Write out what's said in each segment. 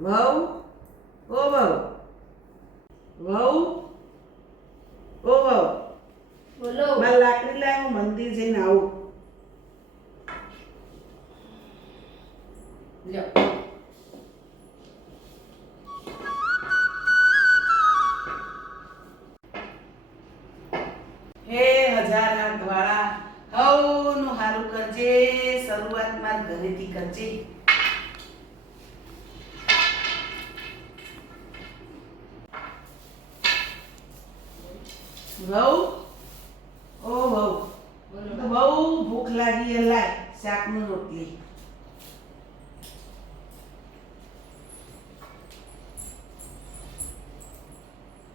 વહુ ઓ વહુ. વહુ ઓ વહુ. બોલો. મારે લાકડી લાવ હું મંદિર જઈને આવું. લ્યો. હે હજાર હાથ વાળા હવનું હારું કરજે શરૂઆતમાં ઘરેથી કરજે. વહુ? ઓ વહુ બહુ ભૂખ લાગી લાય શાકનું રોટલી.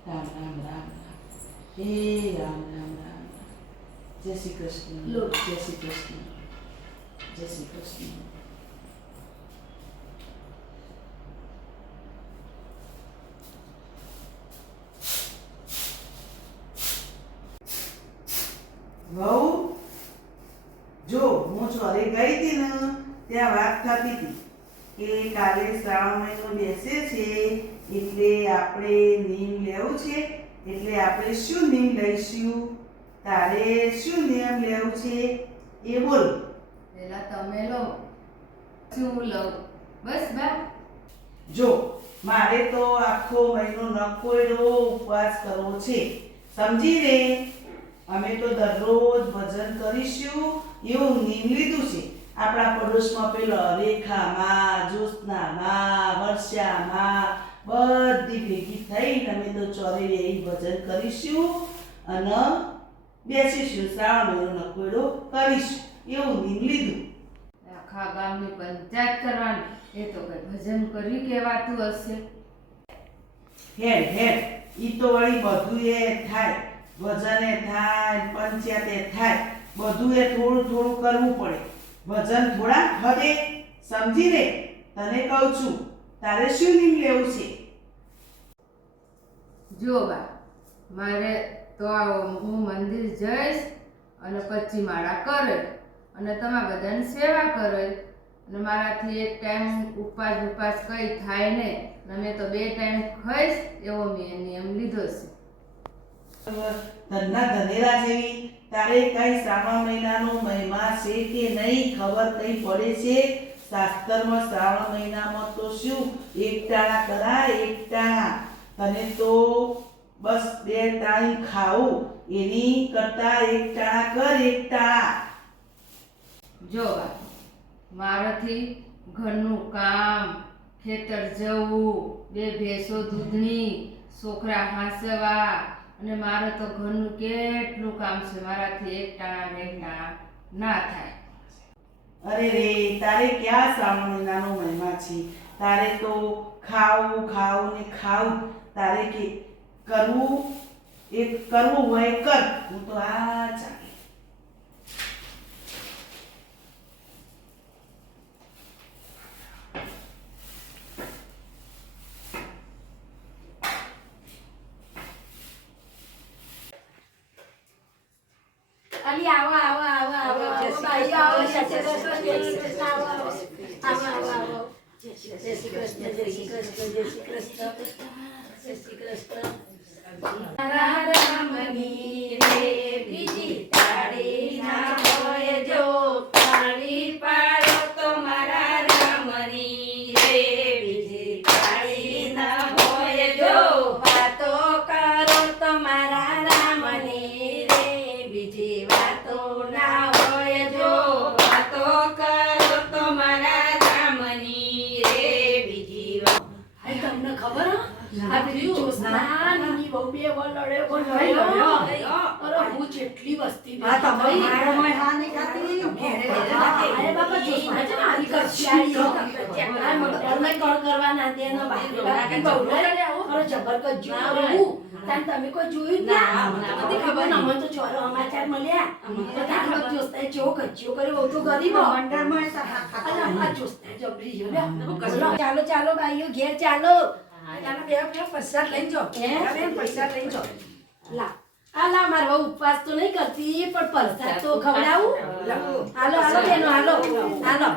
રામ રામ રામ રામ. હે રામ રામ રામ. જય શ્રી કૃષ્ણ. લો. જય શ્રી કૃષ્ણ. જય શ્રી કૃષ્ણ. વહુ જો હું ચોરે ગઈ હતી ને ત્યાં વાત થતી હતી કે કાલે શ્રાવણ મહિનો બેસે છે એટલે આપણે નીમ લેવું છે એટલે આપણે શું નીમ લઈશું? તારે શું નિયમ લેવું છે? એ બોલ. પેલા તમે લો. શું લઉં? બસ બા. જો મારે તો આખો મહિનો નકોયડો ઉપવાસ કરવો છે. સમજી રે? અમે તો દરરોજ ભજન કરીશું એવું નીમ લીધું છે. આપણા પડોશમાં પેલો રેખામાં જ્યોત્સનામાં વર્ષામાં બધી ભેગી થઈને અમે તો ચોરે એ ભજન કરીશું અને બેસીશું શ્રાવણ મહિનો નકોડો કરીશું. એવું નીમ લીધું. આખા ગામની પંચાયત કરવાની. એ તો કઈ ભજન કર્યું કહેવાતું હશે. હેડ હેડ. ઈ તો વળી બધું એ થાય. ભજને થાય, પંચ્યાતે થાય બધું એ થોડું થોડું કરવું પડે. ભજન થોડા હદે સમજી લે, તને કહું છું, તારે શું નીમ લેવું છે? જો બા, મારે તો હું મંદિર જઈશ અને પછી માળા કરે અને તમારા બધાની સેવા કરે. અને મારાથી એક ટાઈમ ઉપવાસ ઉપવાસ કંઈ થાય ને અને મેં તો બે ટાઈમ ખાઈશ એવો મેં નિયમ લીધો છે. ધનના ધનેરા જેવી. તારે કઈ શ્રાવણ મહિનાનો મહિમા છે કે નહીં ખબર કઈ પડે છે? શાસ્ત્રમાં શ્રાવણ મહિનામાં તો શું? એકટાણા કરા, એકટાણા. તને તો બસ બે ટાણી ખાવું. એની કરતા એકટાણા કર, એકટાણા. જો મારાથી ઘરનું કામ, ખેતર જવું, બે ભેંસો દૂધની, છોકરા હાંસવા અને મારે તો ઘરનું કેટલું કામ છે, મારાથી એક ટાણા બે ના ના થાય. અરે રે, તારે ક્યાં શ્રાવણ નાનો મહિમા છે? તારે તો ખાવું ખાવું ને ખાવું. તારે કે કરવું, એ કરવું હોય કર. હું તો આ ચાલે અલી આવો આવો આવો આવો આવો ભાઈ આવો જય શ્રી કૃષ્ણ જય શ્રી કૃષ્ણ આવો આવો આવો આવો આવો જય શ્રી કૃષ્ણ જય શ્રી કૃષ્ણ જય શ્રી કૃષ્ણ જય શ્રી કૃષ્ણ મારા રામની જેટલી વસ્તી હા, તમે ભેગી થઈ. મારો હા નહીં ખાતી? ઘેરે ઘેરે ખાતી. અરે બાપા જ્યોત્સના છે ને આવી કચ્છિયાળી હો. કળ કરવાના તે એનો બાપ બાપ બહુ લડે આવો. અરે જબર કજ્જુ કરવું. તાન તમે કોઈ જોયું જ ના? નથી ખબર ને અમને તો ચોરો સમાચાર મળ્યા. તો તાન બાપ જ્યોત્સનાએ ચેવો કજ્જિયો કર્યો બહુ તો ગરીબ હો. સહા ખાતા. અલા, આ જ્યોત્સના જબરી. બોલો, ચાલો ચાલો ભાઈઓ ઘેર ચાલો. ચાલો બે બે પ્રસાદ લઈને જાઓ. બે પ્રસાદ લઈને જાઓ. લા. આ લા મારે બહુ ઉપવાસ તો નહીં કરતી પણ પરસાદ તો ખવડાવું. હાલો હાલો બેનો હાલો. હાલો.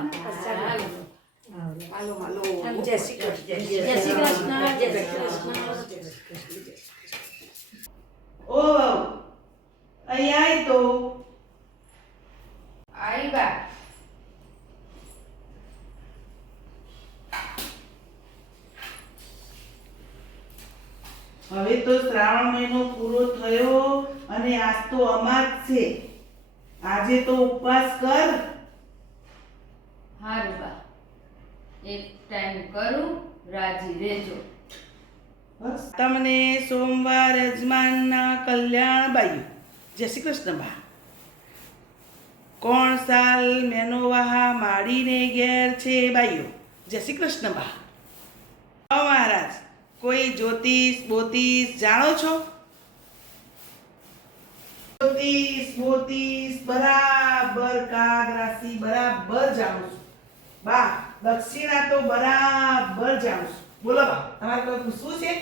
હાલો. માલો જય શ્રી કૃષ્ણ જય શ્રી કૃષ્ણ જય શ્રી કૃષ્ણ ઓ વહુ આય હવે તો શ્રાવણ મહિનો પૂરો થયો અને આજ તો અમાસ છે આજે તો ઉપવાસ કર હારું બા એક ટાઈમ કરું, રાજી રહેજો. તમને સોમવાર યજમાનના કલ્યાણ બાઈ જય શ્રી કૃષ્ણ બા. કોણ સાલ મેનો વાહા માડીને ઘેર છે બાઈઓ? જય શ્રી કૃષ્ણ બા. મહારાજ, કોઈ જ્યોતિષ, બોતિષ જાણો છો? જ્યોતિષ, બોતિષ બરાબર કાગ રાશિ બરાબર જાણું છું. બા દક્ષિણા તો બરાબર જાણું છું. બોલો બા તમારે કોઈ શું છે?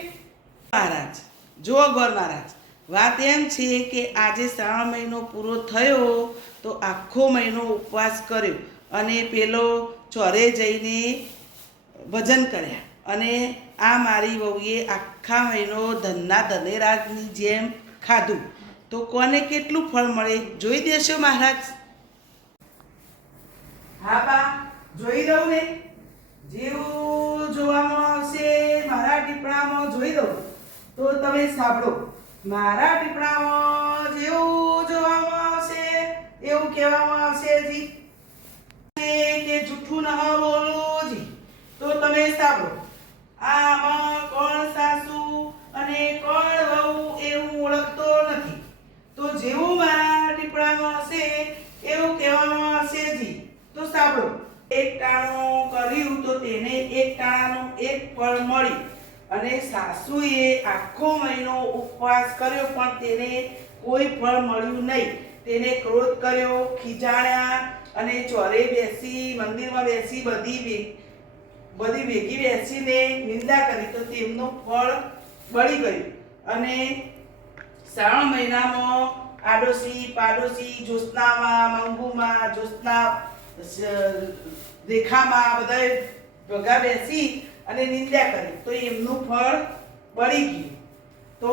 મહારાજ જો ગોર મહારાજ વાત એમ છે કે આજે શ્રાવણ મહિનો પૂરો થયો તો આખો મહિનો ઉપવાસ કર્યો અને પેલો ચોરે જઈને ભજન કર્યા અને આ મારી વહુએ આખા મહિનો ધનના ધનેરાજની જેમ ખાધું. તો કોને કેટલું ફળ મળે? જોઈ દેશો મહારાજ. હા બા જોઈ દઉં ને? જેવું જોવામાં આવશે, મારા ટીપણામાં જોઈ દઉં. તો તમે સાંભળો. મારા ટીપણામાં જેવું જોવામાં આવશે, એવું કહેવામાં આવશે, જી કે જૂઠું ન બોલું જી તો તમે સાંભળો આમાં કોણ સાસુ અને કોણ વહુ એવું ઓળખતો નથી તો જેવું મારા ટીપણામાં હશે એવું કહેવામાં આવશે જી તો સાંભળો એક ટાણું કર્યું તો તેને એક ટાણાનું એક ફળ મળ્યું અને સાસુએ આખો મહિનો ઉપવાસ કર્યો, પણ તેને કોઈ ફળ મળ્યું નહીં. તેને ક્રોધ કર્યો, ખીજાણ્યા અને ચોરે બેસી, મંદિરમાં બેસી બધી બધી ભેગી બેસીને નિંદા કરી તો તેમનું ફળ બળી ગયું. અને શ્રાવણ મહિનામાં આડોશી પાડોશી જ્યોત્સનામાં, મંગુમાં જ્યોત્સના રેખામાં બધાએ ભગા બેસી અને નિંદા કરી. તો એમનું ફળ બળી ગયું. તો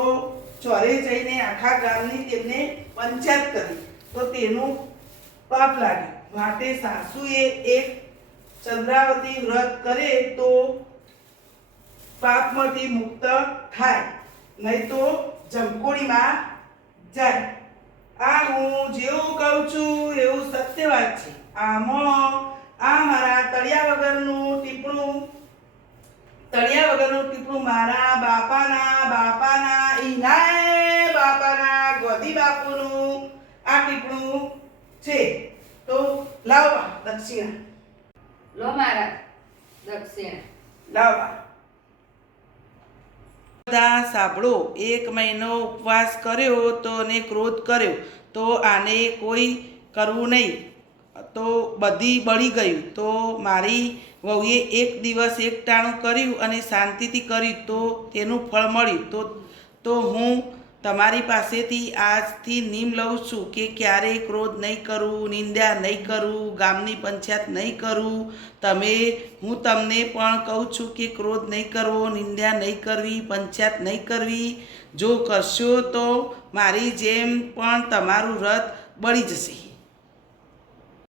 ચોરે જઈને આખા ગામની તેમને પંચાયત કરી. તો તેનું પાપ લાગ્યું. માટે સાસુએ એક ચંદ્રાવતી વ્રત કરે તો પાપમાંથી મુક્ત થાય. નહીં તો જમકોડીમાં જાય. આ હું જેવું કહું છું, એવું સત્ય વાત છે. આમાં આ મારા તળિયા વગરનું ટીપણું. તળિયા વગરનું ટીપણું મારા બાપાના બાપાના ઈનાય બાપાના ગોદી બાપુનું આ ટીપણું છે. તો લાવવા દક્ષિણા. લો મારા દક્ષિણા. લાવવા બધા સાંભળો એક મહિનો ઉપવાસ કર્યો તો અને ક્રોધ કર્યો તો આને કોઈ કરવું નહીં. તો બધી બળી ગયું. તો મારી વહુએ એક દિવસ એક ટાણું કર્યું અને શાંતિથી કર્યું તો તેનું ફળ મળ્યું. તો તો હું તમારી પાસેથી આજથી નીમ લઉં છું કે ક્યારેય ક્રોધ નહીં કરું, નિંદા નહીં કરું, ગામની પંચાયત નહીં કરું. તમે, હું તમને પણ કહું છું કે ક્રોધ નહીં કરવો, નિંદા નહીં કરવી, પંચાયત નહીં કરવી. જો કરશો તો મારી જેમ પણ તમારું રથ બળી જશે.